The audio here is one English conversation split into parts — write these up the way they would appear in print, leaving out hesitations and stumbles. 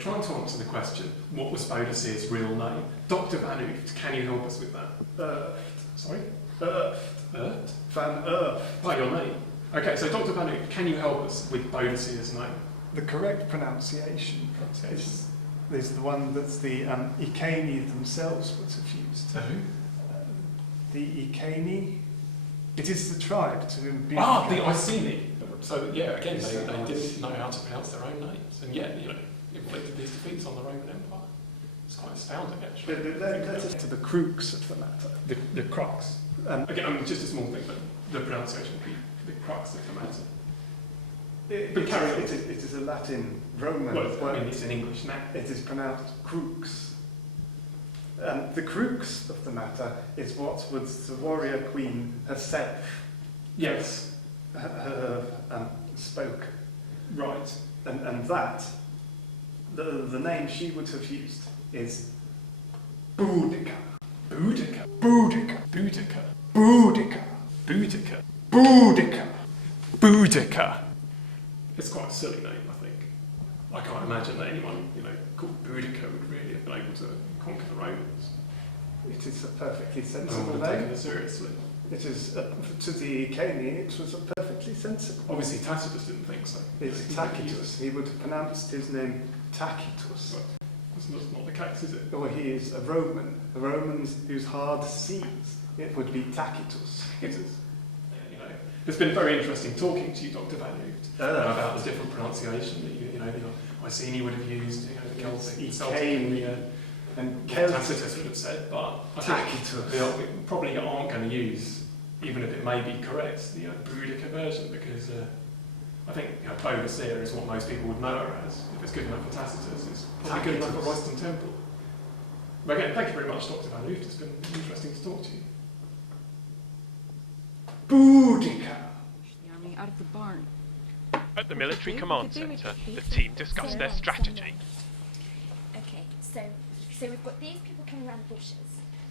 trying to answer the question, what was Boadicea's real name? Dr. Van Ooft, can you help us with that? Sorry? Earth? Van Earth. Oh, your name. Okay, so Dr. Van Ooft, can you help us with Boadicea's name? The correct pronunciation is the one that the Iceni themselves would have used. Who? The Iceni. It is the tribe to whom. The Iceni. So yeah, again, they didn't know how to pronounce their own names, and yet inflicted these defeats on the Roman Empire. It's quite astounding, actually. Let's to the crux of the matter. The crux. Again, just a small thing, but the pronunciation, the crux of the matter. But carry on. It is a Latin Roman word. word. I mean, it's in English now. It is pronounced crux. The crux of the matter is what would the warrior queen herself spoke. Right. And that, the name she would have used is Boadicea. Boadicea. Boadicea. Boadicea. Boadicea. Boadicea. Boadicea. Boadicea. It's quite a silly name, I think. I can't imagine that anyone, called Boadicea would really have been able to conquer the Romans. It is a perfectly No sensible one would have taken name. it seriously. It is, to the Iceni, it was a perfectly sensible. Obviously, Tacitus didn't think so. It's Tacitus. He would have pronounced his name Tacitus. But that's not the case, is it? Or he is a Roman. The Romans use hard C's. It would be Tacitus. It is. It's been very interesting talking to you, Dr. Van Ooft, about the different pronunciation that the Iceni would have used, the Celtic, Celtic, and Tacitus would have said, but I Tacitus. think we probably aren't going to use, even if it may be correct, the Boadicea version, because I think Boadicea is what most people would know her as. If it's good enough for Tacitus, it's probably good enough for Royston Temple. But again, thank you very much, Dr. Van Ooft. It's been interesting to talk to you. Boadicea. The army out of the barn. At the military command centre, the team discussed their strategy. Okay, so we've got these people coming around the bushes,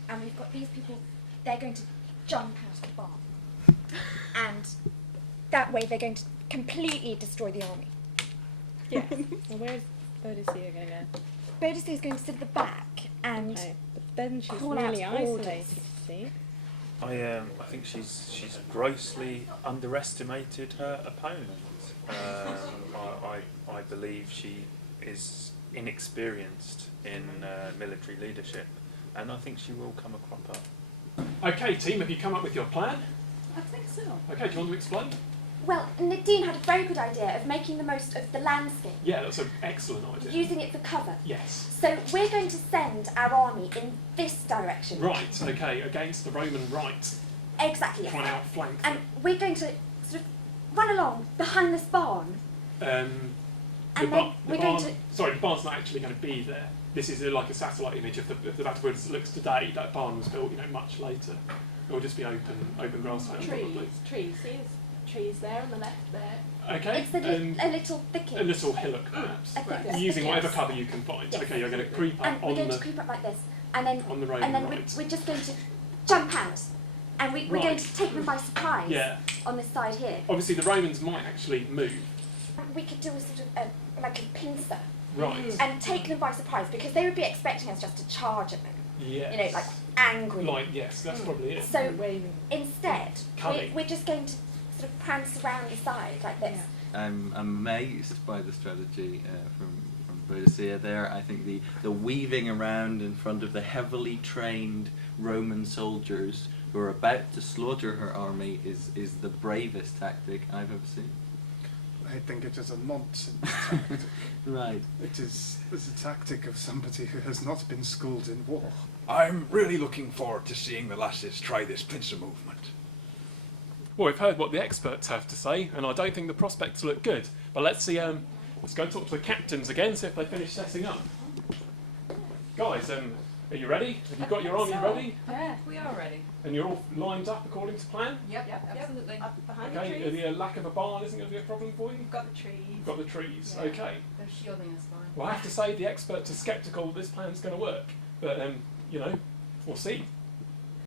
and we've got these people, they're going to jump out of the barn. And that way they're going to completely destroy the army. Yes. Well, where's Boadicea going to go? Boadicea is going to sit at the back and Okay, but then she's call really out orders. isolated, you see. I think she's grossly underestimated her opponent. I believe she is inexperienced in military leadership, and I think she will come a crop up. Okay, team, have you come up with your plan? I think so. Okay, do you want to explain? well, Nadine had a very good idea of making the most of the landscape, Yeah, that's an excellent idea. using it for cover. Yes. So we're going to send our army in this direction. Right, okay, against the Roman right. Exactly, yes. Trying to outflank And them. we're going to sort of run along behind this barn. And then we're going to... Sorry, the barn's not actually going to be there. This is like a satellite image of the battlefield as it looks today. That barn was built, much later. It will just be open grassland probably. Trees. See, there's trees there on the left there. Okay. It's a little thicket. a little hillock, perhaps. A thicket. Using Yes. whatever cover you can find. Yes. Okay, you're going to creep up And we're on going the to creep up like this. And then, on the Roman and then right. we're just going to jump out. And we're going Right. to take them by surprise Yeah. on this side here. Obviously, the Romans might actually move. We could do a sort of like a pincer Right. and take them by surprise because they would be expecting us just to charge at them. Yes. Like angry. Yes, that's probably it. So Waving. instead, Cunning. we're just going to sort of prance around the side like this. I'm amazed by the strategy from Boadicea there. I think the weaving around in front of the heavily trained Roman soldiers who are about to slaughter her army is the bravest tactic I've ever seen. I think it is a nonsense tactic. Right. It is a tactic of somebody who has not been schooled in war. I'm really looking forward to seeing the lasses try this pincer movement. Well, we've heard what the experts have to say, and I don't think the prospects look good. But let's see. Let's go and talk to the captains again, see if they finish setting up. Guys, are you ready? Have you got your army ready? Yeah, we are ready. And you're all lined up according to plan? Yep, absolutely. Up behind the Okay. trees. The lack of a barn isn't going to be a problem for you. We've got the trees. You've got the trees. Yeah. Okay. They're shielding us fine. Well, I have to say the experts are sceptical that this plan's going to work, but we'll see.